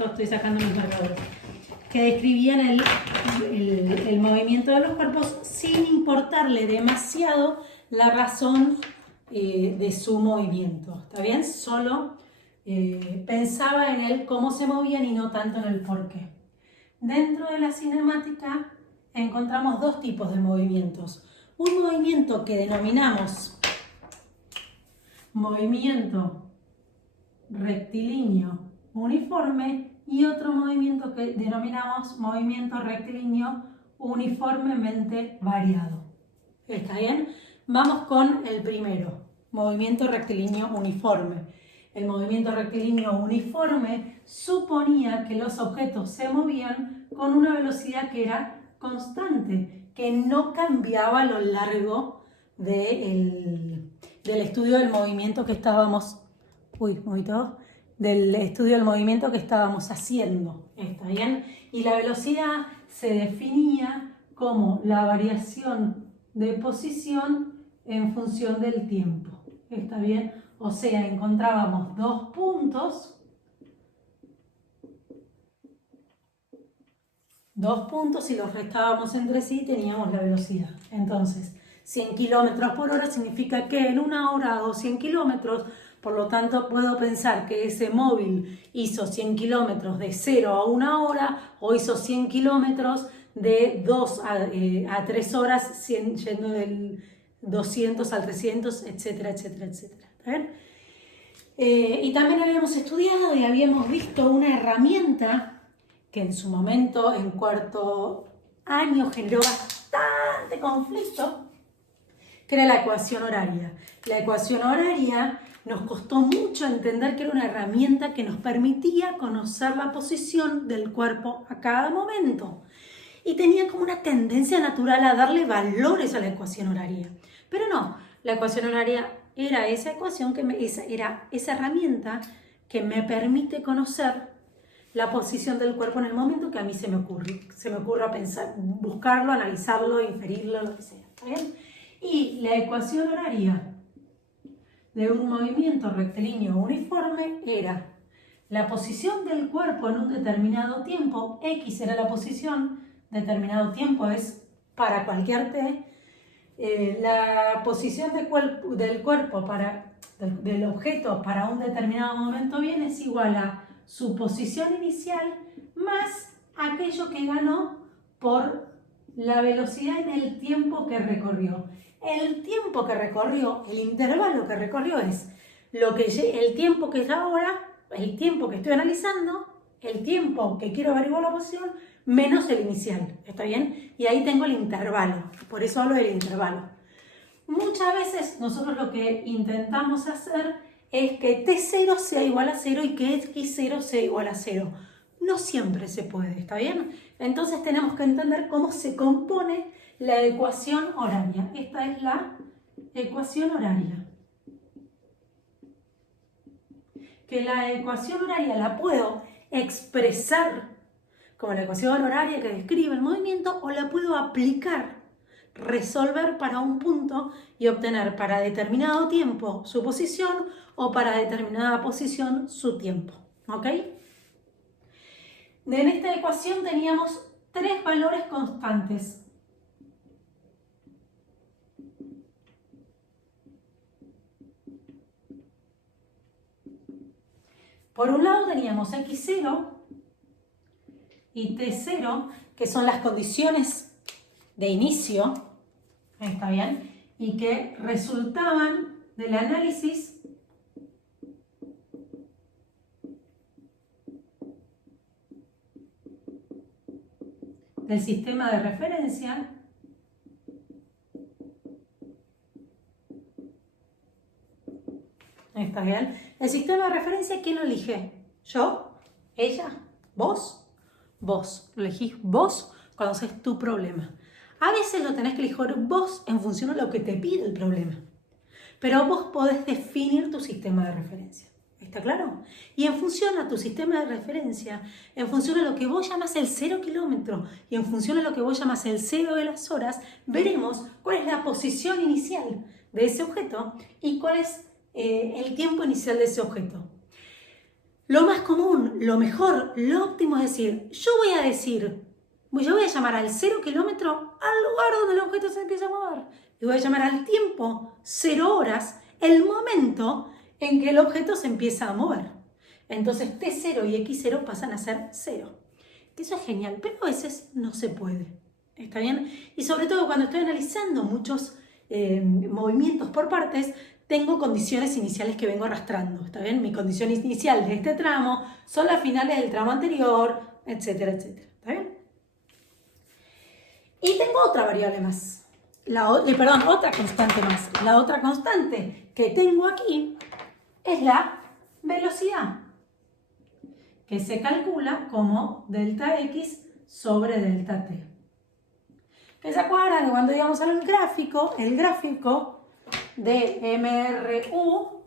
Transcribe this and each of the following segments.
momento estoy sacando mis marcadores, que describían el movimiento de los cuerpos sin importarle demasiado la razón de su movimiento. ¿Está bien? Solo pensaba en el cómo se movían y no tanto en el por qué. Dentro de la cinemática encontramos dos tipos de movimientos. Un movimiento que denominamos movimiento rectilíneo uniforme y otro movimiento que denominamos movimiento rectilíneo uniformemente variado. ¿Está bien? Vamos con el primero, movimiento rectilíneo uniforme. El movimiento rectilíneo uniforme suponía que los objetos se movían con una velocidad que era constante, que no cambiaba a lo largo del estudio del movimiento que estábamos, del estudio del movimiento que estábamos haciendo. ¿Está bien? Y la velocidad se definía como la variación de posición en función del tiempo. ¿Está bien? O sea, encontrábamos dos puntos y los restábamos entre sí y teníamos la velocidad. Entonces, 100 kilómetros por hora significa que en una hora hago 100 kilómetros, por lo tanto puedo pensar que ese móvil hizo 100 kilómetros de 0 a 1 hora o hizo 100 kilómetros de 2 a 3 horas yendo del 200 al 300, etcétera, etcétera, etcétera. ¿Está bien? Y también habíamos estudiado y habíamos visto una herramienta que en su momento, en cuarto año, generó bastante conflicto, que era la ecuación horaria. La ecuación horaria nos costó mucho entender que era una herramienta que nos permitía conocer la posición del cuerpo a cada momento. Y tenía como una tendencia natural a darle valores a la ecuación horaria. Pero no, la ecuación horaria era esa ecuación, era esa herramienta que me permite conocer la posición del cuerpo en el momento que a mí se me ocurra pensar, buscarlo, analizarlo, inferirlo, lo que sea. ¿Está bien? Y la ecuación horaria de un movimiento rectilíneo uniforme era la posición del cuerpo en un determinado tiempo, X era la posición, determinado tiempo es para cualquier T, la posición del cuerpo del objeto para un determinado momento bien es igual a su posición inicial más aquello que ganó por la velocidad en el tiempo que recorrió. El tiempo que recorrió, el intervalo que recorrió es el tiempo que es ahora, el tiempo que estoy analizando, el tiempo que quiero averiguar la posición, menos el inicial. ¿Está bien? Y ahí tengo el intervalo. Por eso hablo del intervalo. Muchas veces nosotros lo que intentamos hacer es que T0 sea igual a 0 y que X0 sea igual a 0. No siempre se puede, ¿está bien? Entonces tenemos que entender cómo se compone la ecuación horaria. Esta es la ecuación horaria. Que la ecuación horaria la puedo expresar como la ecuación horaria que describe el movimiento o la puedo aplicar, resolver para un punto y obtener para determinado tiempo su posición o para determinada posición su tiempo. ¿Ok? En esta ecuación teníamos tres valores constantes. Por un lado teníamos X0 y T0, que son las condiciones de inicio, ¿está bien? Y que resultaban del análisis del sistema de referencia ¿está bien? El sistema de referencia, ¿quién lo elige? ¿Yo? ¿Ella? ¿Vos? Vos. Lo elegís vos cuando haces tu problema. A veces lo tenés que elegir vos en función de lo que te pide el problema. Pero vos podés definir tu sistema de referencia. ¿Está claro? Y en función a tu sistema de referencia, en función a lo que vos llamas el 0 kilómetro y en función a lo que vos llamas el 0 de las horas, veremos cuál es la posición inicial de ese objeto y cuál es el tiempo inicial de ese objeto. Lo más común, lo mejor, lo óptimo es decir, yo voy a llamar al 0 kilómetro al lugar donde el objeto se empieza a mover. Y voy a llamar al tiempo, 0 horas, el momento en que el objeto se empieza a mover. Entonces T0 y X0 pasan a ser 0. Eso es genial, pero a veces no se puede. ¿Está bien? Y sobre todo cuando estoy analizando muchos movimientos por partes, tengo condiciones iniciales que vengo arrastrando. ¿Está bien? Mi condición inicial de este tramo son las finales del tramo anterior, etcétera, etcétera. ¿Está bien? Y tengo otra variable más. Otra constante más. La otra constante que tengo aquí es la velocidad, que se calcula como delta X sobre delta T. ¿Que se acuerdan que cuando íbamos al gráfico, el gráfico de MRU,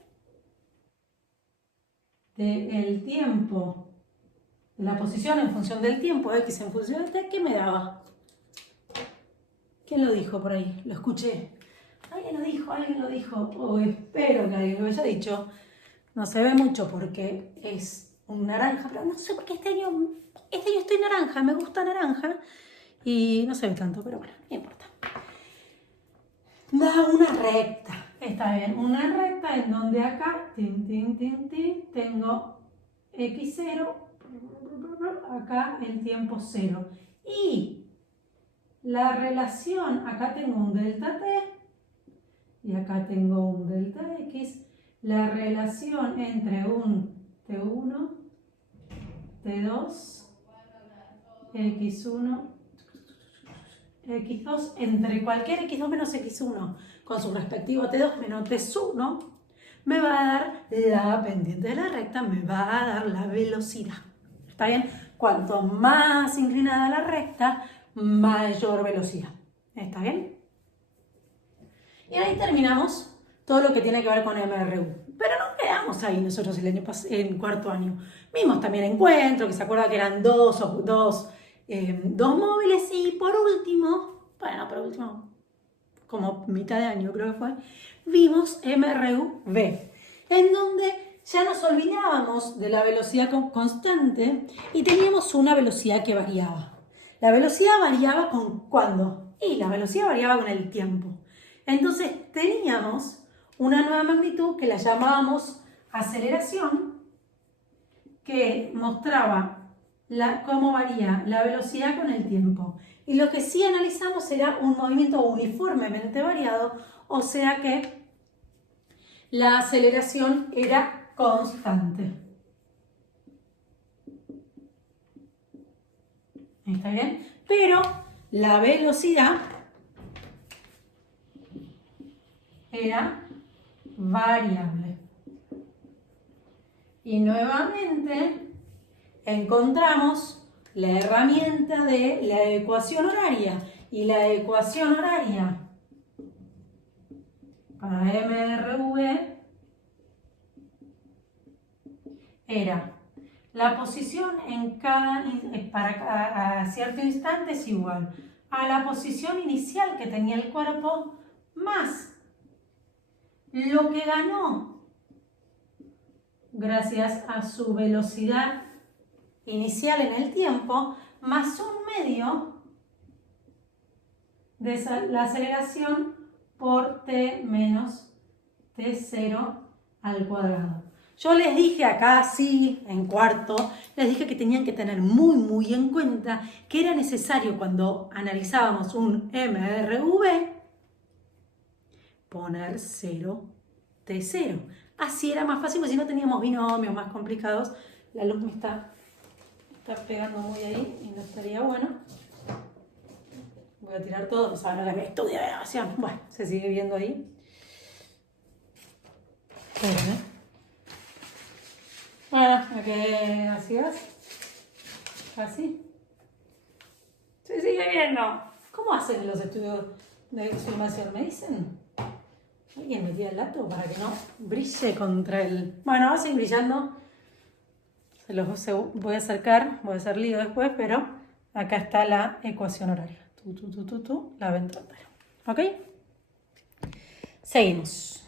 del tiempo, de la posición en función del tiempo, X en función de T, ¿qué me daba? ¿Quién lo dijo por ahí? Lo escuché. Alguien lo dijo. O espero que alguien lo haya dicho. No se ve mucho porque es un naranja, pero no sé por qué este año estoy naranja, me gusta naranja y no se ve tanto, pero bueno, no importa. Da una recta, está bien, una recta en donde acá, tengo x0, acá el tiempo 0. Y la relación, acá tengo un delta t y acá tengo un delta x. La relación entre un T1, T2, X1, X2, entre cualquier X2 menos X1 con su respectivo T2 menos T1, me va a dar la pendiente de la recta, me va a dar la velocidad. ¿Está bien? Cuanto más inclinada la recta, mayor velocidad. ¿Está bien? Y ahí terminamos todo lo que tiene que ver con MRU. Pero no quedamos ahí nosotros el año en cuarto año. Vimos también encuentro, que se acuerda que eran dos móviles. Y por último, como mitad de año creo que fue, vimos MRU-V, en donde ya nos olvidábamos de la velocidad constante y teníamos una velocidad que variaba. La velocidad variaba con ¿cuándo? Y la velocidad variaba con el tiempo. Entonces teníamos una nueva magnitud que la llamábamos aceleración, que mostraba cómo varía la velocidad con el tiempo. Y lo que sí analizamos era un movimiento uniformemente variado, o sea que la aceleración era constante. ¿Está bien? Pero la velocidad era variable. Y nuevamente encontramos la herramienta de la ecuación horaria. Y la ecuación horaria para MRV era la posición para cada cierto instante es igual a la posición inicial que tenía el cuerpo más lo que ganó gracias a su velocidad inicial en el tiempo, más un medio de la aceleración por t menos t0 al cuadrado. Yo les dije acá, sí, en cuarto, les dije que tenían que tener muy en cuenta que era necesario cuando analizábamos un MRV poner 0 t0. Así era más fácil, porque si no teníamos binomios más complicados. La luz me está pegando muy ahí y no estaría bueno. Voy a tirar todo, pues ahora la estudio de grabación. Bueno, se sigue viendo ahí. Bueno, ¿qué hacías? ¿Así? Se sigue viendo. ¿Cómo hacen los estudios de filmación? ¿Me dicen? ¿Alguien metía el dato para que no brille contra el...? Bueno, va a seguir brillando. Se los voy a acercar, voy a hacer lío después, pero acá está la ecuación horaria. La ventana. ¿Ok? Seguimos.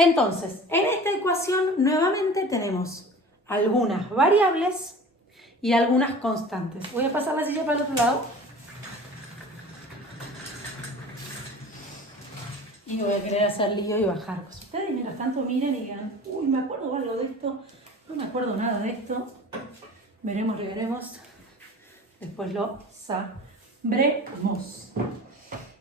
Entonces, en esta ecuación nuevamente tenemos algunas variables y algunas constantes. Voy a pasar la silla para el otro lado. Y voy a querer hacer lío y bajar. Pues ustedes mientras tanto miren y digan, uy, me acuerdo algo de esto, no me acuerdo nada de esto. Veremos y veremos. Después lo sabremos.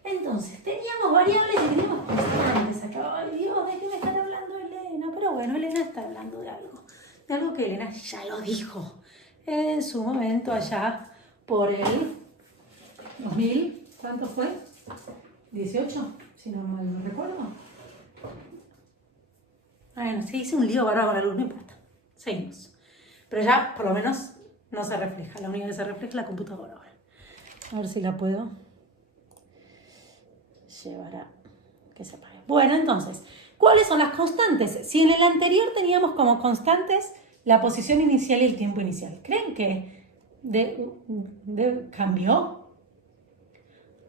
Entonces, teníamos variables y teníamos constantes acá. Ay, Dios, ¿de qué me están hablando Elena? Pero bueno, Elena está hablando de algo que Elena ya lo dijo en su momento allá por el 2000, ¿cuánto fue? 18, si no mal no recuerdo. Bueno, si hice un lío bárbaro con la luz, no importa. Seguimos. Pero ya, por lo menos, no se refleja. La única que se refleja es la computadora ahora. A ver si la puedo llevar a que se apague. Bueno, entonces, ¿cuáles son las constantes? Si en el anterior teníamos como constantes la posición inicial y el tiempo inicial, ¿creen que cambió?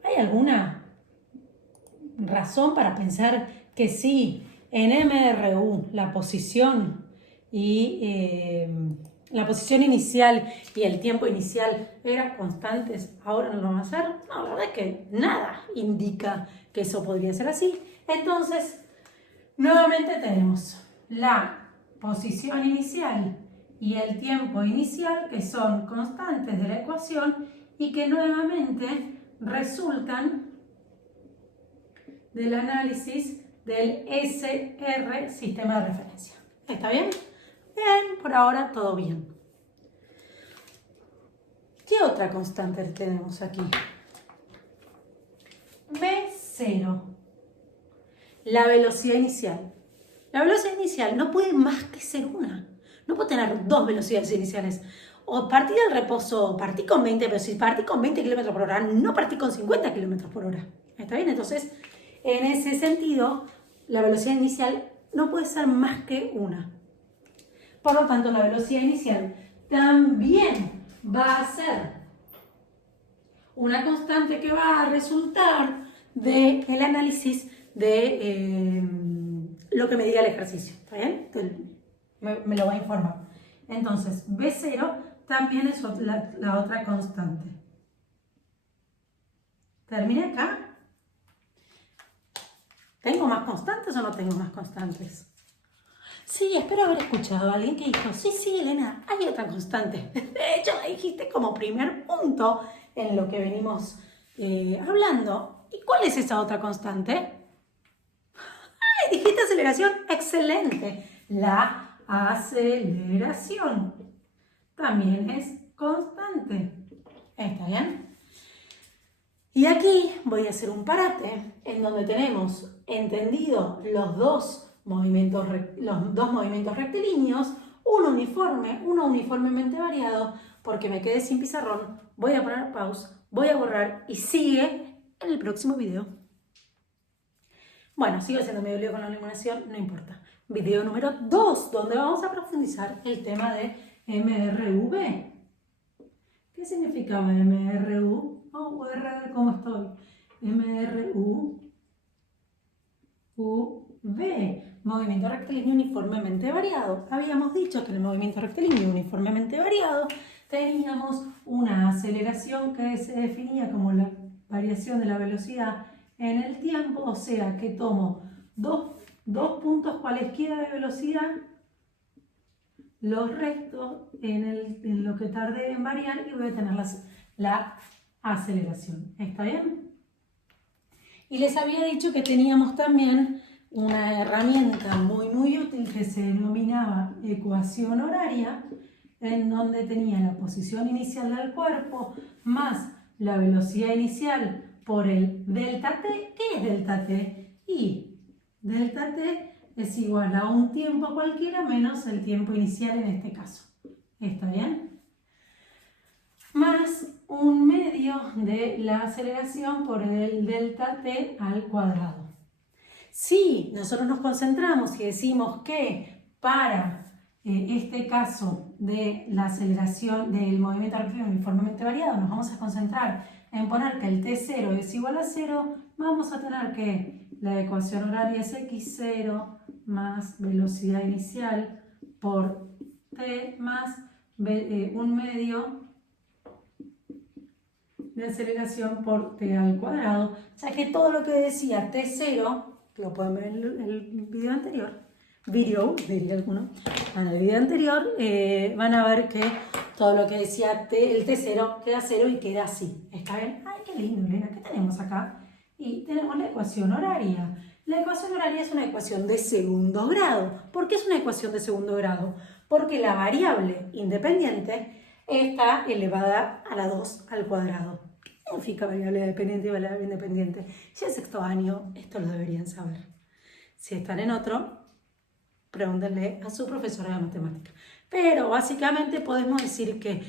¿Hay alguna razón para pensar que sí, en MRU la posición y la posición inicial y el tiempo inicial eran constantes, ahora no lo van a hacer? No, la verdad es que nada indica que eso podría ser así. Entonces, nuevamente tenemos la posición inicial y el tiempo inicial, que son constantes de la ecuación y que nuevamente resultan del análisis del SR, sistema de referencia. ¿Está bien? Bien, por ahora todo bien. ¿Qué otra constante tenemos aquí? B0. La velocidad inicial. La velocidad inicial no puede más que ser una. No puedo tener dos velocidades iniciales. O partí del reposo, partí con 20, pero si partí con 20 km por hora, no partí con 50 km por hora. ¿Está bien? Entonces, en ese sentido, la velocidad inicial no puede ser más que una. Por lo tanto, la velocidad inicial también va a ser una constante que va a resultar del análisis de lo que me diga el ejercicio. ¿Está bien? Entonces, me lo va a informar. Entonces, B0 también es la otra constante. ¿Terminé acá? ¿Tengo más constantes o no tengo más constantes? Sí, espero haber escuchado a alguien que dijo, sí, Elena, hay otra constante. De hecho, la dijiste como primer punto en lo que venimos hablando. ¿Y cuál es esa otra constante? ¡Ay, dijiste aceleración! ¡Excelente! La aceleración también es constante. ¿Está bien? Y aquí voy a hacer un parate en donde tenemos entendido los dos movimientos rectilíneos, uno uniformemente variado, porque me quedé sin pizarrón. Voy a poner pause, voy a borrar y sigue en el próximo video. Bueno, sigo haciendo medio lío con la iluminación, no importa. Video número 2, donde vamos a profundizar el tema de MRV. ¿Qué significaba MRU? Oh, voy a ver cómo estoy. MRU, V, movimiento rectilíneo uniformemente variado. Habíamos dicho que en el movimiento rectilíneo uniformemente variado teníamos una aceleración que se definía como la variación de la velocidad en el tiempo, o sea que tomo dos puntos cualesquiera de velocidad, los restos en lo que tardé en variar y voy a tener la aceleración. ¿Está bien? Y les había dicho que teníamos también una herramienta muy útil que se denominaba ecuación horaria, en donde tenía la posición inicial del cuerpo más la velocidad inicial por el delta t. ¿Qué es delta t? Y delta t es igual a un tiempo cualquiera menos el tiempo inicial en este caso. ¿Está bien? Más un medio de la aceleración por el delta t al cuadrado. Si nosotros nos concentramos y decimos que para este caso de la aceleración del movimiento rectilíneo uniformemente variado nos vamos a concentrar en poner que el T0 es igual a 0, vamos a tener que la ecuación horaria es x0 más velocidad inicial por t más un medio de aceleración por t al cuadrado. O sea que todo lo que decía t0, lo pueden ver en el video anterior, diría alguno, en el video anterior van a ver que todo lo que decía el t0 queda 0 y queda así. ¿Está bien? ¡Ay, qué lindo, Elena! ¿Qué tenemos acá? Y tenemos la ecuación horaria. La ecuación horaria es una ecuación de segundo grado. ¿Por qué es una ecuación de segundo grado? Porque la variable independiente está elevada a la 2 al cuadrado. ¿Qué significa variable dependiente y variable independiente? Si es sexto año, esto lo deberían saber. Si están en otro, pregúntenle a su profesora de matemática. Pero básicamente podemos decir que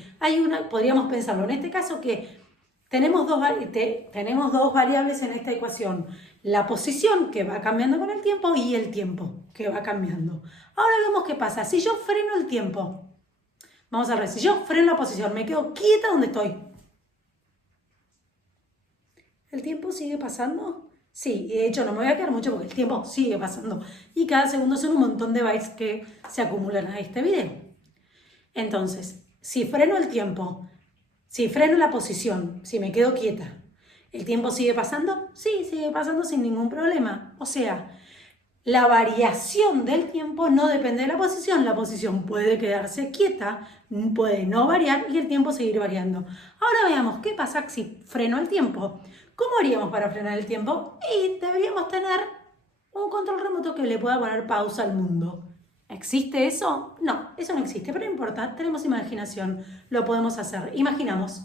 podríamos pensarlo en este caso que tenemos dos variables en esta ecuación. La posición que va cambiando con el tiempo y el tiempo que va cambiando. Ahora vemos qué pasa. Si yo freno el tiempo, vamos a ver, si yo freno la posición, me quedo quieta donde estoy. ¿El tiempo sigue pasando? Sí, y de hecho no me voy a quedar mucho porque el tiempo sigue pasando. Y cada segundo son un montón de bytes que se acumulan a este video. Entonces, si freno el tiempo, si freno la posición, si me quedo quieta, ¿el tiempo sigue pasando? Sí, sigue pasando sin ningún problema. O sea, la variación del tiempo no depende de la posición puede quedarse quieta, puede no variar y el tiempo seguir variando. Ahora veamos qué pasa si freno el tiempo. ¿Cómo haríamos para frenar el tiempo? Y deberíamos tener un control remoto que le pueda poner pausa al mundo. ¿Existe eso? No, eso no existe, pero no importa, tenemos imaginación, lo podemos hacer. Imaginamos,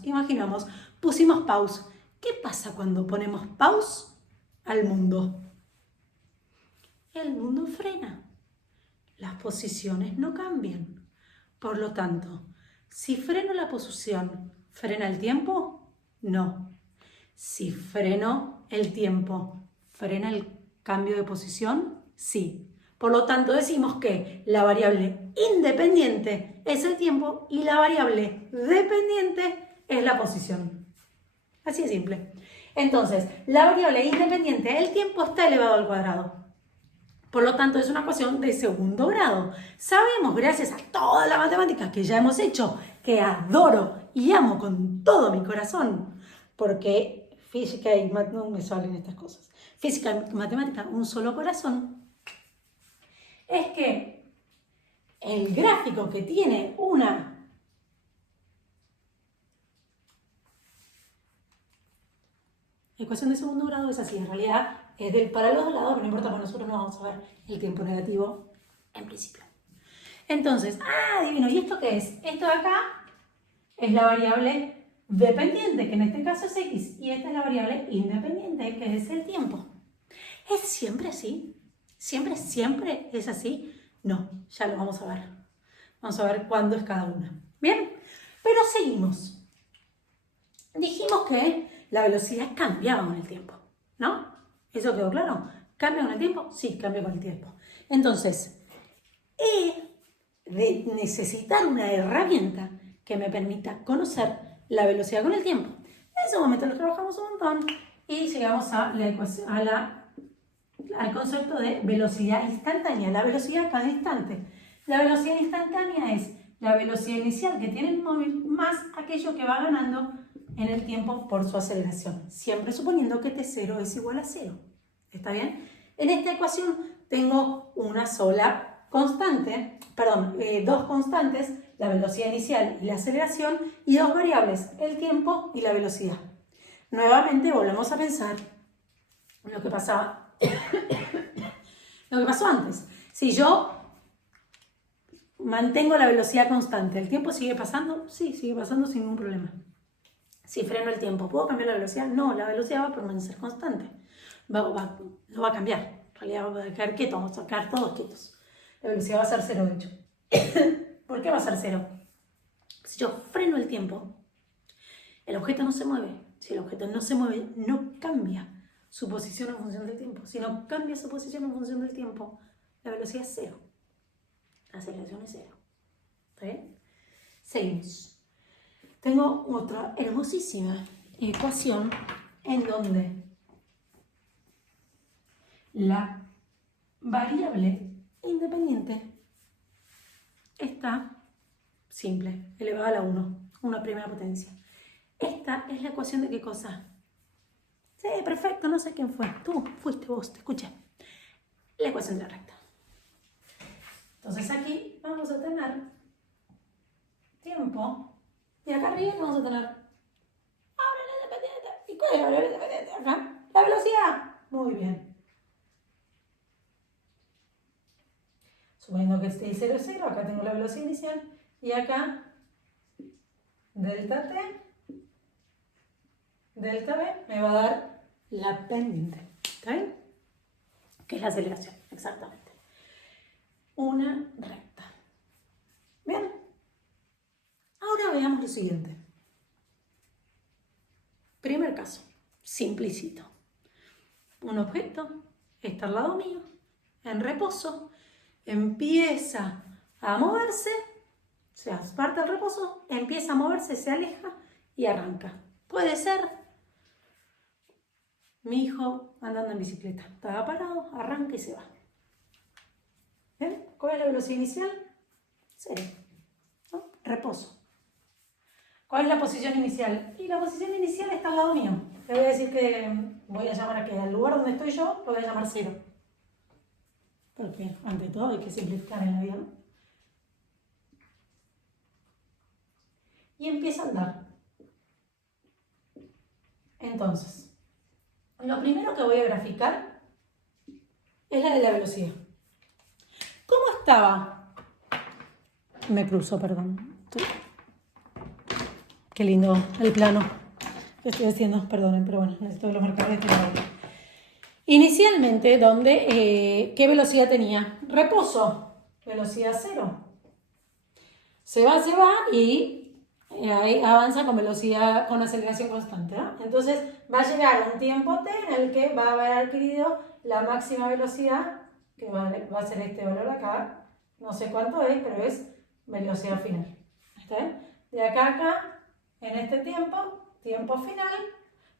pusimos pause. ¿Qué pasa cuando ponemos pause al mundo? El mundo frena. Las posiciones no cambian. Por lo tanto, si freno la posición, ¿frena el tiempo? No. Si freno el tiempo, ¿frena el cambio de posición? Sí. Por lo tanto, decimos que la variable independiente es el tiempo y la variable dependiente es la posición. Así de simple. Entonces, la variable independiente, el tiempo, está elevado al cuadrado. Por lo tanto, es una ecuación de segundo grado. Sabemos, gracias a toda la matemática que ya hemos hecho, que adoro y amo con todo mi corazón, porque física y matemática, no me salen estas cosas. Física y matemática, un solo corazón. Es que el gráfico que tiene una ecuación de segundo grado es así, en realidad es para los dos lados, pero no importa, para nosotros no vamos a ver el tiempo negativo en principio. Entonces, adivino, ¿y esto qué es? Esto de acá es la variable dependiente, que en este caso es x, y esta es la variable independiente, que es el tiempo. ¿Es siempre así? ¿Siempre es así? No, ya lo vamos a ver. Vamos a ver cuándo es cada una. ¿Bien? Pero seguimos. Dijimos que la velocidad cambiaba con el tiempo, ¿no? ¿Eso quedó claro? ¿Cambia con el tiempo? Sí, cambia con el tiempo. Entonces, he de necesitar una herramienta que me permita conocer la velocidad con el tiempo. En ese momento lo trabajamos un montón y llegamos a la ecuación, al concepto de velocidad instantánea, la velocidad a cada instante. La velocidad instantánea es la velocidad inicial que tiene el móvil más aquello que va ganando en el tiempo por su aceleración, siempre suponiendo que t0 es igual a 0. ¿Está bien? En esta ecuación tengo una sola constante, dos constantes, la velocidad inicial y la aceleración, y dos variables, el tiempo y la velocidad. Nuevamente volvemos a pensar en lo que pasaba, lo que pasó antes. Si yo mantengo la velocidad constante, ¿el tiempo sigue pasando? Sí, sigue pasando sin ningún problema. Si freno el tiempo, ¿puedo cambiar la velocidad? No, la velocidad va a permanecer constante. No va a cambiar. En realidad va a quedar quieto, vamos a quedar todos quietos. La velocidad va a ser 0, de hecho. ¿Por qué va a ser 0? Si yo freno el tiempo, el objeto no se mueve. Si el objeto no se mueve, no cambia su posición en función del tiempo. Si no cambia su posición en función del tiempo, la velocidad es 0. La aceleración es 0. ¿Está bien? Seguimos. Tengo otra hermosísima ecuación en donde la variable independiente está simple, elevada a la 1, una primera potencia. Esta es la ecuación de qué cosa. Sí, perfecto, no sé quién fue. Tú, fuiste vos, te escuché. La ecuación de la recta. Entonces aquí vamos a tener tiempo. Y acá arriba vamos a tener variable independiente. ¿Y cuál es la variable independiente acá? La velocidad. Muy bien. Suponiendo que esté 0, 0, acá tengo la velocidad inicial. Y acá, delta t, delta b, me va a dar la pendiente. ¿Está bien? Que es la aceleración, exactamente. Una recta. Bien. Ahora veamos lo siguiente. Primer caso, simplicito. Un objeto está al lado mío, en reposo, empieza a moverse, o sea, parte del reposo, empieza a moverse, se aleja y arranca. Puede ser mi hijo andando en bicicleta. Estaba parado, arranca y se va. ¿Ven? ¿Cuál es la velocidad inicial? 0. ¿No? Reposo. ¿Cuál es la posición inicial? Y la posición inicial está al lado mío. Le voy a decir que voy a llamar aquí al lugar donde estoy yo, lo voy a llamar 0. Porque ante todo hay que simplificar en la vida, ¿no? Y empieza a andar. Entonces, lo primero que voy a graficar es la de la velocidad. ¿Cómo estaba? Me cruzó, perdón. Qué lindo el plano que estoy haciendo, perdonen, pero bueno, necesito que los marcadores estén ahí. Inicialmente, ¿qué velocidad tenía? Reposo, velocidad 0. Se va y ahí avanza con velocidad, con aceleración constante, ¿no? Entonces va a llegar a un tiempo t en el que va a haber adquirido la máxima velocidad, que va a ser este valor acá, no sé cuánto es, pero es velocidad final. ¿Está bien? De acá a acá, en este tiempo final,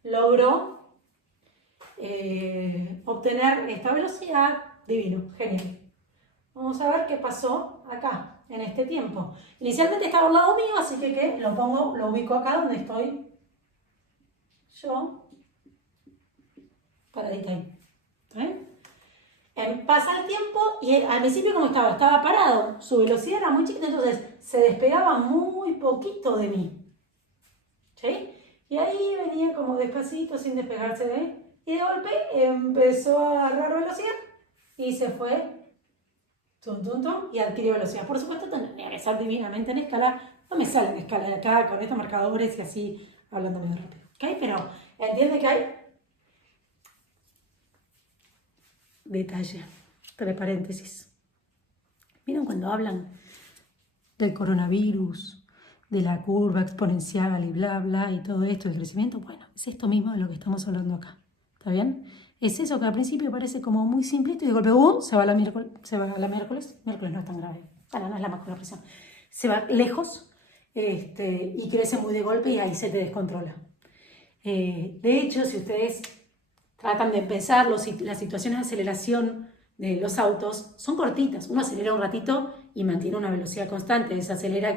logró obtener esta velocidad. Divino, genial. Vamos a ver qué pasó acá, en este tiempo. Inicialmente estaba al lado mío, así que lo ubico acá donde estoy yo, paradita ahí. ¿Está bien? Pasa el tiempo y al principio como estaba parado, su velocidad era muy chiquita, entonces se despegaba muy poquito de mí. ¿Sí? Y ahí venía como despacito, sin despegarse de él. Y de golpe empezó a agarrar velocidad y se fue, y adquirió velocidad. Por supuesto, tendría que ser divinamente en escala. No me sale en escala de acá con estos marcadores y así, hablando medio rápido. ¿Ok? Pero entiende que hay detalle, entre paréntesis. ¿Vieron cuando hablan del coronavirus, de la curva exponencial y bla, bla, y todo esto, el crecimiento? Bueno, es esto mismo de lo que estamos hablando acá. ¿Está bien? Es eso que al principio parece como muy simplito y de golpe, se va a la miércoles no es tan grave, no es la máxima presión. Se va lejos y crece muy de golpe y ahí se te descontrola. De hecho, si ustedes tratan de pensar, las situaciones de aceleración de los autos son cortitas. Uno acelera un ratito y mantiene una velocidad constante, desacelera,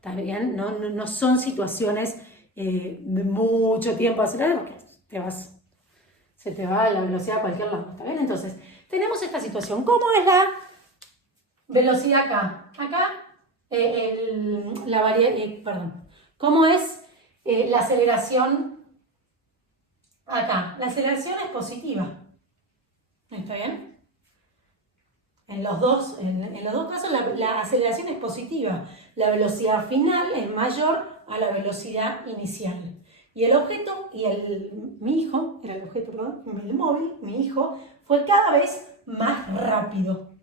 también no son situaciones de mucho tiempo acelerar porque se te va la velocidad a cualquier lado, ¿está bien? Entonces, tenemos esta situación. ¿Cómo es la velocidad acá? Acá, ¿cómo es la aceleración acá? La aceleración es positiva. ¿Está bien? En los dos casos la aceleración es positiva. La velocidad final es mayor a la velocidad inicial. Y el objeto, mi hijo, era el objeto, perdón, el móvil, mi hijo, fue cada vez más rápido,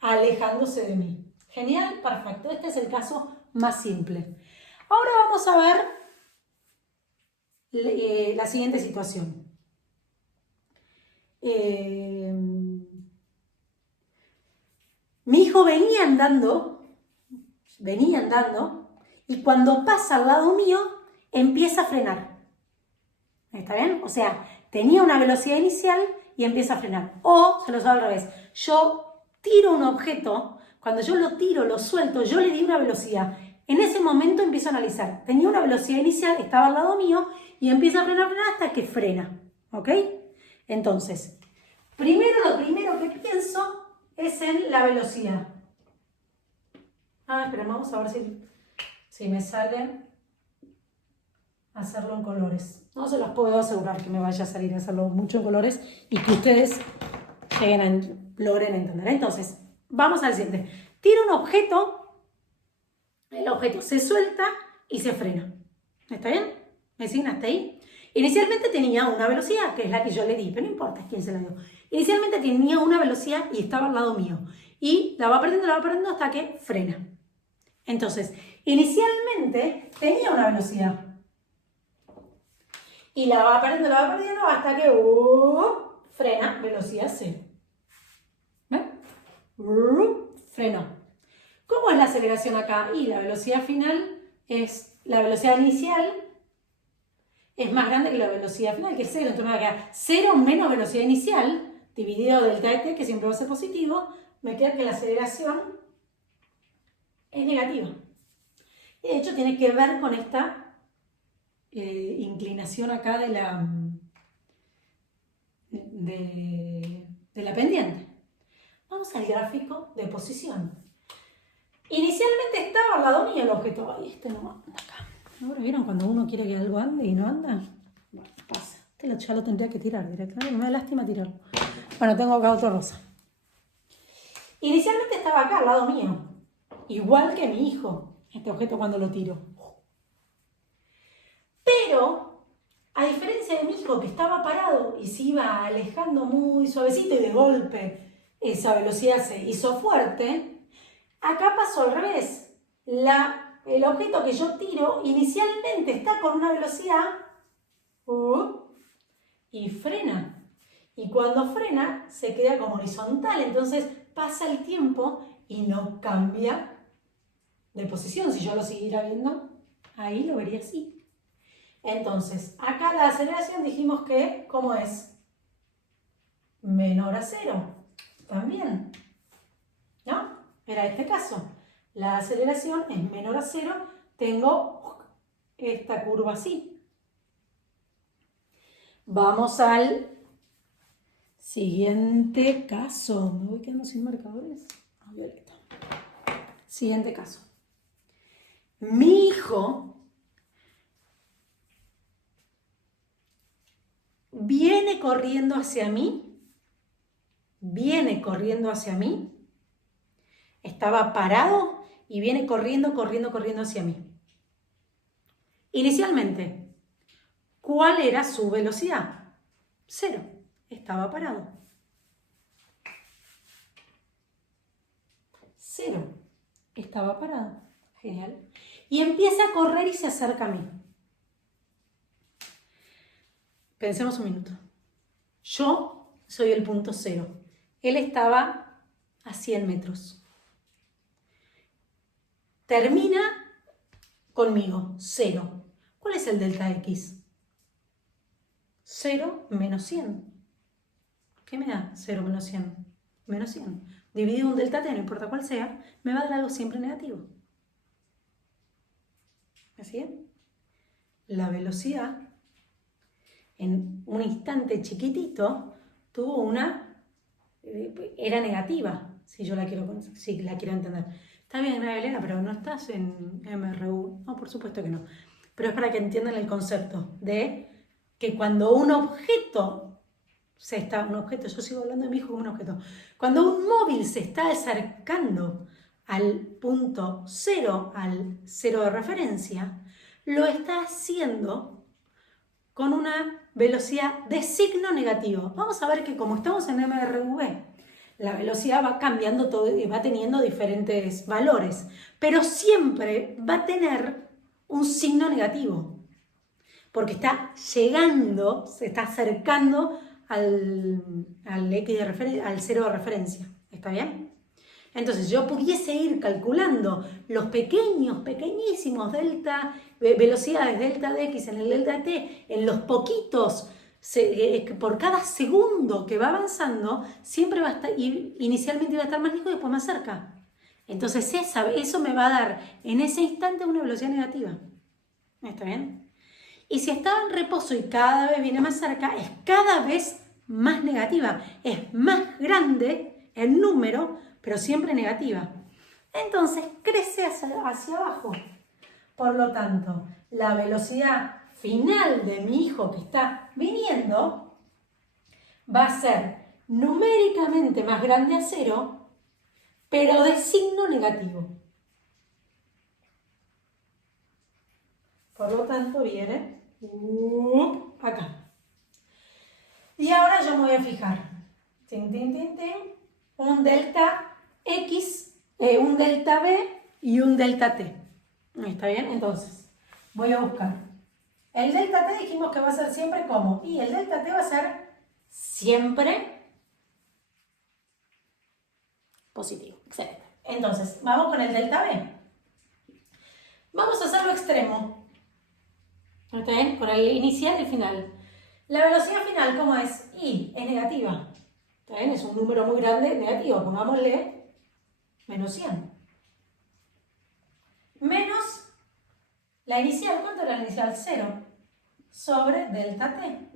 alejándose de mí. Genial, perfecto. Este es el caso más simple. Ahora vamos a ver la siguiente situación. Mi hijo venía andando, y cuando pasa al lado mío, empieza a frenar. ¿Está bien? O sea, tenía una velocidad inicial y empieza a frenar. O se los hago al revés. Yo tiro un objeto, cuando yo lo tiro, lo suelto, yo le di una velocidad. En ese momento empiezo a analizar. Tenía una velocidad inicial, estaba al lado mío y empieza a frenar hasta que frena. ¿Ok? Entonces, lo primero que pienso es en la velocidad. Espera, vamos a ver si me sale hacerlo en colores. No se los puedo asegurar que me vaya a salir a hacerlo mucho en colores y que ustedes logren entender. Entonces, vamos al siguiente. Tiro un objeto, el objeto se suelta y se frena. ¿Está bien? ¿Me siguen hasta ahí? Inicialmente tenía una velocidad, que es la que yo le di, pero no importa quién se la dio. Inicialmente tenía una velocidad y estaba al lado mío. Y la va perdiendo hasta que frena. Entonces, inicialmente tenía una velocidad. Y la va perdiendo hasta que frena, velocidad cero. ¿Ven? Frenó. ¿Cómo es la aceleración acá? Y la velocidad final es, la velocidad inicial es más grande que la velocidad final, que es cero. Entonces me va a quedar 0 menos velocidad inicial, dividido delta de t, que siempre va a ser positivo, me queda que la aceleración es negativa. Y de hecho tiene que ver con esta inclinación acá de la pendiente. Vamos al gráfico de posición. Inicialmente estaba al lado mío el objeto. Ay, este no anda acá. ¿Ahora vieron cuando uno quiere que algo ande y no anda? Bueno, pasa. Ya lo tendría que tirar directamente. Me da lástima tirarlo. Bueno, tengo acá otro rosa. Inicialmente estaba acá al lado mío. Igual que mi hijo. Este objeto cuando lo tiro. Pero, a diferencia de mi hijo que estaba parado y se iba alejando muy suavecito y de golpe esa velocidad se hizo fuerte, acá pasó al revés. El objeto que yo tiro inicialmente está con una velocidad y frena. Y cuando frena se queda como horizontal, entonces pasa el tiempo y no cambia de posición. Si yo lo siguiera viendo, ahí lo vería así. Entonces, acá la aceleración dijimos que, ¿cómo es? Menor a cero. También. ¿No? Era este caso. La aceleración es menor a cero. Tengo esta curva así. Vamos al siguiente caso. ¿Me voy quedando sin marcadores? Violeta. Siguiente caso. Mi hijo viene corriendo hacia mí, estaba parado y viene corriendo hacia mí. Inicialmente, ¿cuál era su velocidad? 0, estaba parado. 0, estaba parado. Genial. Y empieza a correr y se acerca a mí. Pensemos un minuto. Yo soy el punto 0. Él estaba a 100 metros. Termina conmigo, 0. ¿Cuál es el delta X? 0 menos 100. ¿Qué me da 0 menos 100? Menos 100. Dividido un delta t, no importa cuál sea, me va a dar algo siempre negativo. ¿Así es? La velocidad en un instante chiquitito tuvo era negativa, si la quiero entender. Está bien, Ana Elena, pero no estás en MRU. No, por supuesto que no. Pero es para que entiendan el concepto de que cuando un objeto yo sigo hablando de mi hijo como un objeto. Cuando un móvil se está acercando al punto 0, al 0 de referencia, lo está haciendo con una velocidad de signo negativo. Vamos a ver que como estamos en MRV, la velocidad va cambiando todo y va teniendo diferentes valores, pero siempre va a tener un signo negativo, porque está llegando, se está acercando al 0 de referencia. ¿Está bien? Entonces yo pudiese ir calculando los pequeñísimos velocidades delta de x en el delta de t, en los poquitos por cada segundo que va avanzando, siempre va a estar, inicialmente va a estar más lejos y después más cerca. Entonces eso me va a dar en ese instante una velocidad negativa. ¿Está bien? Y si estaba en reposo y cada vez viene más cerca, es cada vez más negativa. Es más grande el número, pero siempre negativa. Entonces crece hacia abajo. Por lo tanto, la velocidad final de mi hijo que está viniendo va a ser numéricamente más grande a 0, pero de signo negativo. Por lo tanto, viene acá. Y ahora yo me voy a fijar. Un delta X, un delta B y un delta T. ¿Está bien? Entonces, voy a buscar. El delta T dijimos que va a ser siempre como. Y el delta T va a ser siempre positivo. Excelente. Entonces, vamos con el delta B. Vamos a hacerlo extremo. ¿Está bien? Con el inicial y el final. La velocidad final, ¿cómo es? Y es negativa. ¿Está bien? Es un número muy grande negativo. Pongámosle menos 100. Menos la inicial. ¿Cuánto era la inicial? 0. Sobre delta t.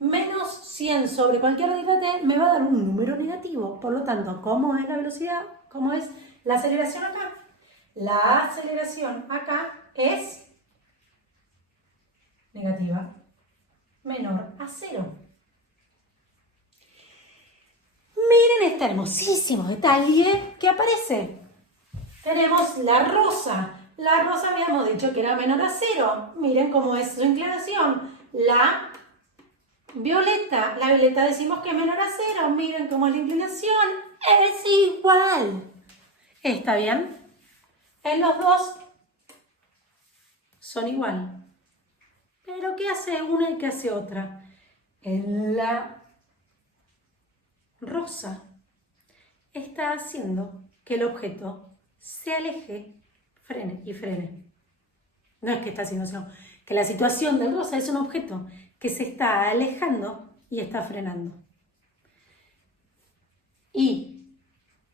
Menos 100 sobre cualquier delta t me va a dar un número negativo. Por lo tanto, ¿cómo es la velocidad? ¿Cómo es la aceleración acá? La aceleración acá es negativa, menor a 0. Miren este hermosísimo detalle que aparece. Tenemos la rosa. La rosa habíamos dicho que era menor a 0. Miren cómo es su inclinación. La violeta decimos que es menor a 0. Miren cómo es la inclinación. Es igual. ¿Está bien? En los dos son igual. Pero ¿qué hace una y qué hace otra? En la rosa está haciendo que el objeto se aleje, frene y frene. No es que está haciendo, sino que la situación del rosa es un objeto que se está alejando y está frenando. Y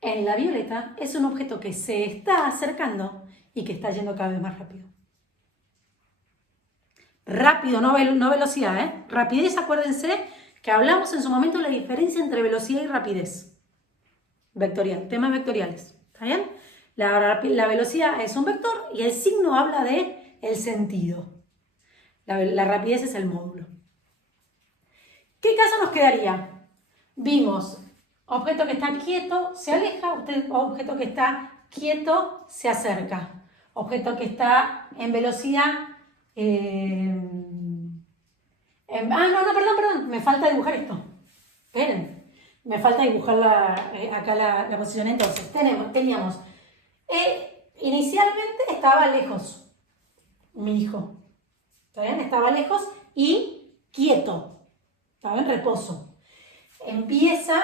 en la violeta es un objeto que se está acercando y que está yendo cada vez más rápido. Rápido, no velocidad, ¿eh? Rapidez, acuérdense que hablamos en su momento de la diferencia entre velocidad y rapidez. Vectorial, temas vectoriales, ¿está bien? La velocidad es un vector y el signo habla de el sentido. La rapidez es el módulo. ¿Qué caso nos quedaría? Vimos objeto que está quieto se aleja, objeto que está quieto se acerca. Objeto que está en velocidad... perdón, me falta dibujar esto. Esperen, me falta dibujar acá la posición. Entonces, teníamos, inicialmente estaba lejos, mi hijo, ¿está bien? Estaba lejos y quieto, estaba en reposo. Empieza,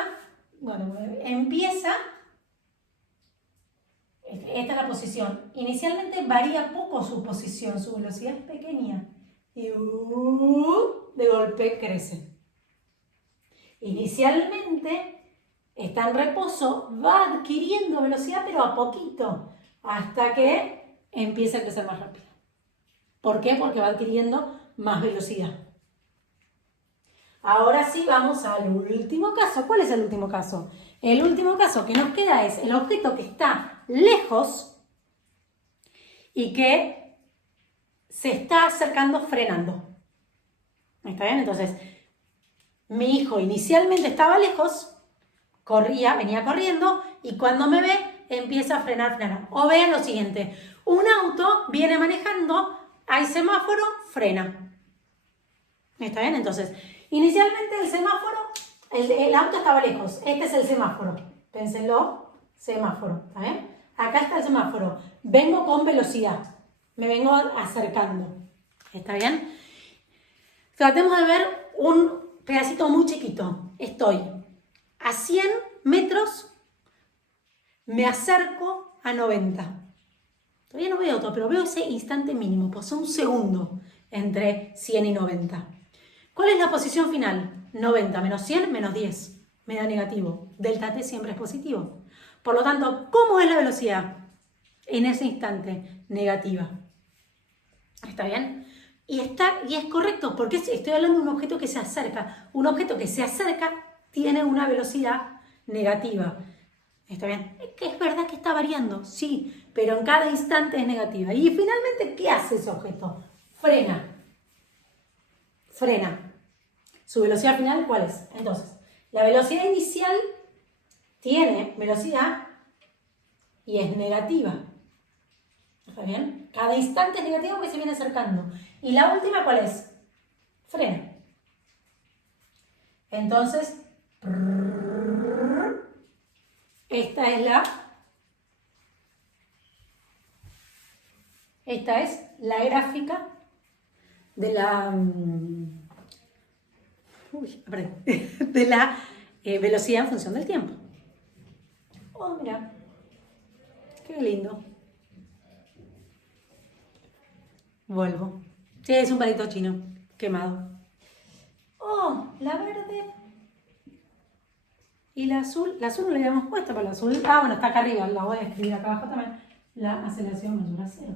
esta es la posición. Inicialmente varía poco su posición, su velocidad es pequeña. Y de golpe crece. Inicialmente está en reposo, va adquiriendo velocidad, pero a poquito, hasta que empieza a crecer más rápido. ¿Por qué? Porque va adquiriendo más velocidad. Ahora sí vamos al último caso. ¿Cuál es el último caso? El último caso que nos queda es el objeto que está lejos y que se está acercando frenando. ¿Está bien? Entonces, mi hijo inicialmente estaba lejos, venía corriendo y cuando me ve empieza a frenar. O vean lo siguiente, un auto viene manejando, hay semáforo, frena. ¿Está bien? Entonces, inicialmente el semáforo, el auto estaba lejos, este es el semáforo. Pénsenlo, semáforo, ¿está bien? Acá está el semáforo, vengo con velocidad, me vengo acercando. ¿Está bien? Tratemos de ver un pedacito muy chiquito. Estoy a 100 metros, me acerco a 90. Todavía no veo todo, pero veo ese instante mínimo, pues un segundo entre 100 y 90. ¿Cuál es la posición final? 90 menos 100 menos 10. Me da negativo. Delta t siempre es positivo. Por lo tanto, ¿cómo es la velocidad? En ese instante, negativa. ¿Está bien? Y es correcto, porque estoy hablando de un objeto que se acerca. Un objeto que se acerca tiene una velocidad negativa. ¿Está bien? Es que es verdad que está variando, sí, pero en cada instante es negativa. Y finalmente, ¿qué hace ese objeto? Frena. Frena. ¿Su velocidad final cuál es? Entonces, la velocidad inicial tiene velocidad y es negativa. ¿Está bien? Cada instante es negativo porque se viene acercando. ¿Y la última cuál es? Frena. Entonces, esta es la gráfica de la, de la velocidad en función del tiempo. Oh, mira, qué lindo. Vuelvo. Sí, es un palito chino quemado. Oh, la verde y la azul. La azul no le habíamos puesto, pero la azul... Ah, bueno, está acá arriba. La voy a escribir acá abajo también. La aceleración mayor a cero.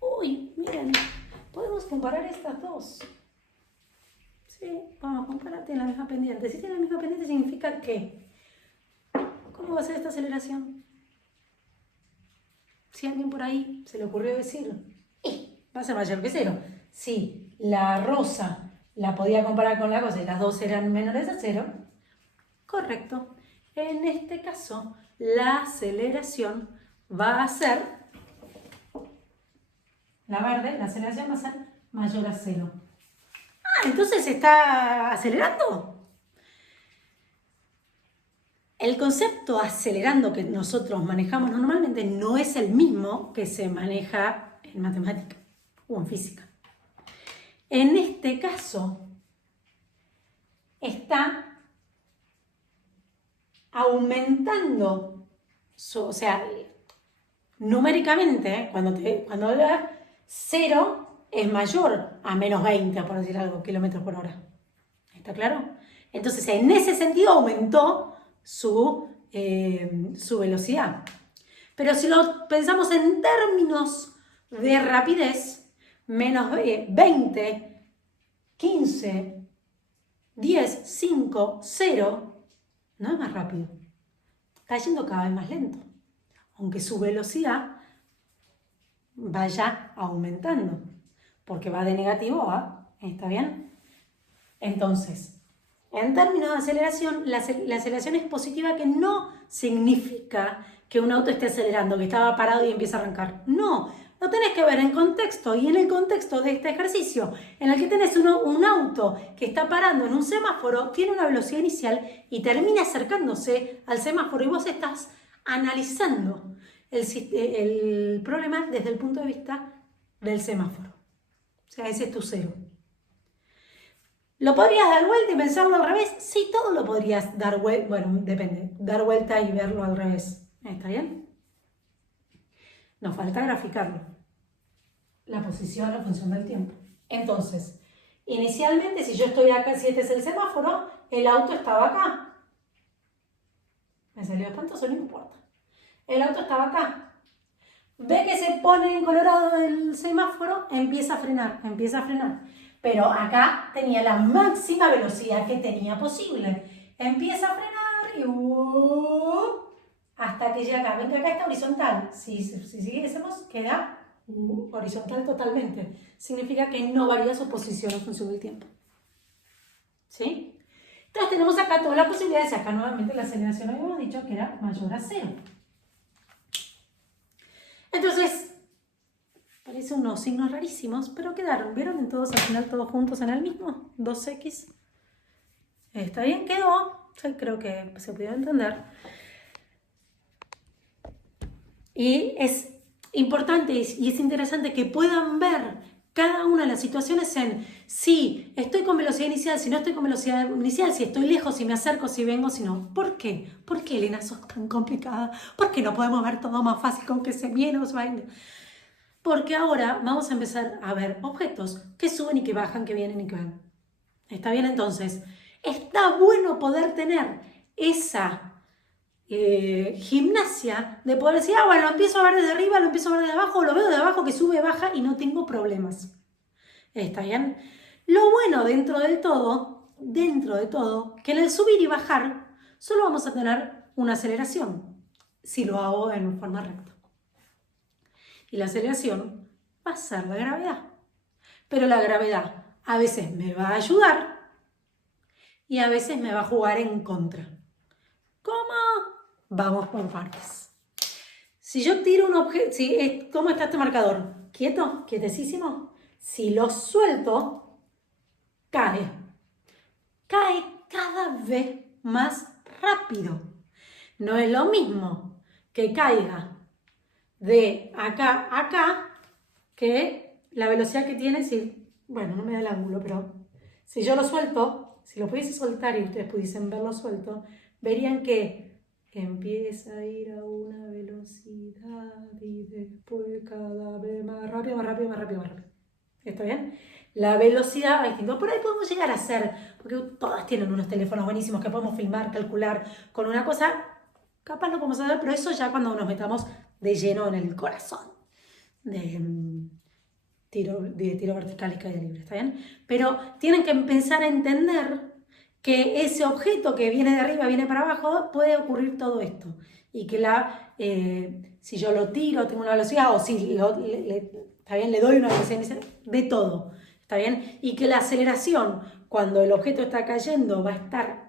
Uy, miren. Podemos comparar estas dos. Sí, vamos a comparar. Tiene la misma pendiente. Si tiene la misma pendiente significa que... ¿Cómo va a ser esta aceleración? Si a alguien por ahí se le ocurrió decir, va a ser mayor que cero. Si la rosa la podía comparar con la cosa y las dos eran menores a cero, correcto. En este caso, la aceleración va a ser, la verde, la aceleración va a ser mayor a cero. Ah, entonces se está acelerando. El concepto acelerando que nosotros manejamos normalmente no es el mismo que se maneja en matemática o en física. En este caso, está aumentando, o sea, numéricamente, cuando veas 0 es mayor a menos 20, por decir algo, kilómetros por hora. ¿Está claro? Entonces, en ese sentido aumentó su velocidad. Pero si lo pensamos en términos de rapidez, menos 20, 15, 10, 5, 0, no es más rápido. Está yendo cada vez más lento. Aunque su velocidad vaya aumentando. Porque va de negativo a, ¿está bien? Entonces, en términos de aceleración, la aceleración es positiva, que no significa que un auto esté acelerando, que estaba parado y empieza a arrancar. No, lo tenés que ver en contexto, y en el contexto de este ejercicio, en el que tenés un auto que está parando en un semáforo, tiene una velocidad inicial y termina acercándose al semáforo, y vos estás analizando el problema desde el punto de vista del semáforo. O sea, ese es tu cero. ¿Lo podrías dar vuelta y pensarlo al revés? Sí, todo lo podrías dar vuelta. Bueno, depende. Dar vuelta y verlo al revés. ¿Está bien? Nos falta graficarlo. La posición en función del tiempo. Entonces, inicialmente, si yo estoy acá, si este es el semáforo, el auto estaba acá. Me salió espantoso, no importa. El auto estaba acá. Ve que se pone en colorado el semáforo, empieza a frenar, empieza a frenar. Pero acá tenía la máxima velocidad que tenía posible. Empieza a frenar y hasta que llega acá. Ven que acá está horizontal. Si siguiésemos, queda horizontal totalmente. Significa que no varía su posición en función del tiempo. ¿Sí? Entonces tenemos acá toda la posibilidad de sacar nuevamente la aceleración. Habíamos dicho que era mayor a 0. Entonces, parece unos signos rarísimos, pero quedaron. ¿Vieron? En todos, al final, todos juntos en el mismo. 2x. ¿Está bien? Quedó. Yo creo que se pudo entender. Y es importante y es interesante que puedan ver cada una de las situaciones en si estoy con velocidad inicial, si no estoy con velocidad inicial, si estoy lejos, si me acerco, si vengo, si no. ¿Por qué? ¿Por qué, Elena, sos tan complicada? ¿Por qué no podemos ver todo más fácil con que se viene o se va? Porque ahora vamos a empezar a ver objetos que suben y que bajan, que vienen y que van. ¿Está bien? Entonces, está bueno poder tener esa gimnasia de poder decir, bueno, lo empiezo a ver desde arriba, lo empiezo a ver desde abajo, lo veo de abajo que sube, baja y no tengo problemas. ¿Está bien? Lo bueno dentro de todo, que en el subir y bajar solo vamos a tener una aceleración, si lo hago en forma recta. Y la aceleración va a ser la gravedad. Pero la gravedad a veces me va a ayudar y a veces me va a jugar en contra. ¿Cómo? Vamos por partes. Si yo tiro un objeto, ¿cómo está este marcador? ¿Quieto? ¿Quietecísimo? Si lo suelto, cae. Cae cada vez más rápido. No es lo mismo que caiga de acá a acá que la velocidad que tiene, bueno, no me da el ángulo, pero si yo lo suelto, si lo pudiese soltar y ustedes pudiesen verlo suelto, verían que empieza a ir a una velocidad y después cada vez más rápido, más rápido, más rápido, más rápido. ¿Está bien? La velocidad va distinto. Por ahí podemos llegar a hacer, porque todas tienen unos teléfonos buenísimos que podemos filmar, calcular con una cosa, capaz lo podemos hacer, pero eso ya cuando nos metamos de lleno en el corazón de tiro vertical y caída libre, ¿está bien? Pero tienen que empezar a entender que ese objeto que viene de arriba, viene para abajo, puede ocurrir todo esto. Y que si yo lo tiro, tengo una velocidad, o si está bien, le doy una velocidad, de todo, ¿está bien? Y que la aceleración, cuando el objeto está cayendo, va a estar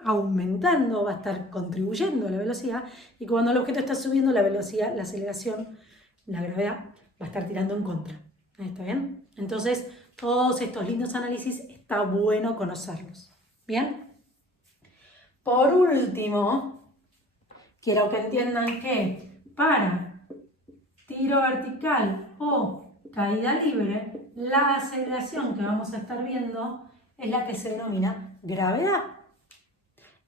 aumentando, va a estar contribuyendo a la velocidad, y cuando el objeto está subiendo, la velocidad, la aceleración, la gravedad, va a estar tirando en contra. ¿Está bien? Entonces, todos estos lindos análisis está bueno conocerlos. ¿Bien? Por último, quiero que entiendan que para tiro vertical o caída libre, la aceleración que vamos a estar viendo es la que se denomina gravedad.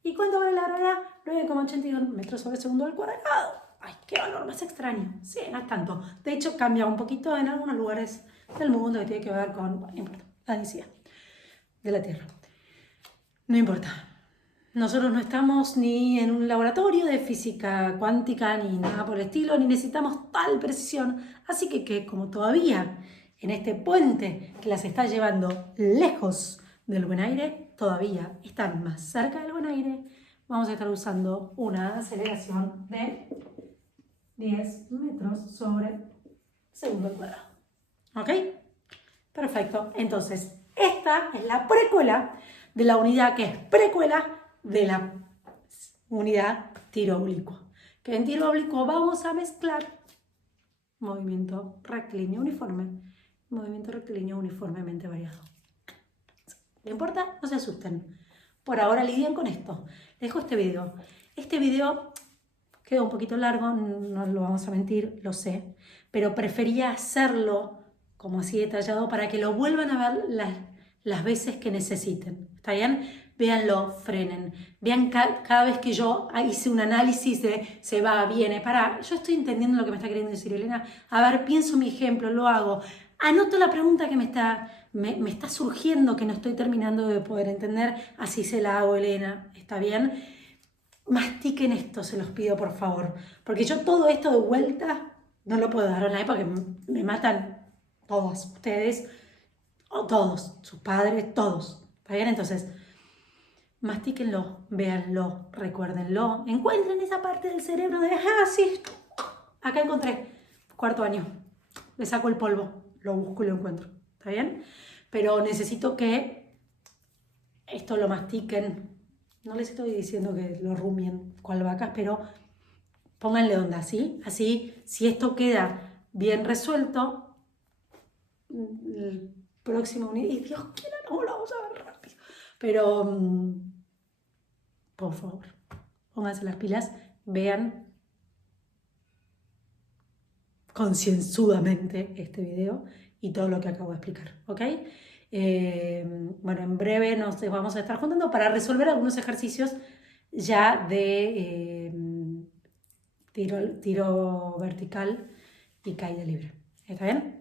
¿Y cuánto vale la gravedad? 9,81 metros sobre segundo al cuadrado. ¡Ay, qué valor más extraño! Sí, no es tanto. De hecho, cambia un poquito en algunos lugares del mundo que tiene que ver con, bueno, no importa, la densidad de la Tierra. No importa. Nosotros no estamos ni en un laboratorio de física cuántica ni nada por el estilo, ni necesitamos tal precisión. Así que como todavía en este puente que las está llevando lejos del buen aire, todavía están más cerca del buen aire, vamos a estar usando una aceleración de 10 metros sobre segundo al cuadrado. ¿Ok? Perfecto. Entonces, esta es la precuela de la unidad que es precuela de la unidad tiro oblicuo. Que en tiro oblicuo vamos a mezclar movimiento rectilíneo uniforme, movimiento rectilíneo uniformemente variado. ¿No importa? No se asusten. Por ahora lidien con esto. Les dejo este video. Este video quedó un poquito largo, no lo vamos a mentir, lo sé, pero prefería hacerlo como así detallado para que lo vuelvan a ver las veces que necesiten. ¿Está bien? Véanlo, frenen. Vean cada vez que yo hice un análisis de se va, viene, para. Yo estoy entendiendo lo que me está queriendo decir Elena. A ver, pienso mi ejemplo, lo hago. Anoto la pregunta que me está surgiendo, que no estoy terminando de poder entender. Así se la hago, Elena. ¿Está bien? Mastiquen esto, se los pido por favor. Porque yo todo esto de vuelta no lo puedo dar online porque me matan todos ustedes, o todos, sus padres, todos. ¿Está bien? Entonces, mastíquenlo, véanlo, recuérdenlo, encuentren esa parte del cerebro de, sí, acá encontré, cuarto año, le saco el polvo, lo busco y lo encuentro. ¿Está bien? Pero necesito que esto lo mastiquen. No les estoy diciendo que lo rumien cual vacas, pero pónganle onda, ¿sí? Así, si esto queda bien resuelto, el próximo unidad, y Dios quiera, no lo vamos a ver rápido. Pero, por favor, pónganse las pilas, vean concienzudamente este video y todo lo que acabo de explicar, ¿ok? Bueno, en breve nos vamos a estar juntando para resolver algunos ejercicios ya de tiro vertical y caída libre. ¿Está bien?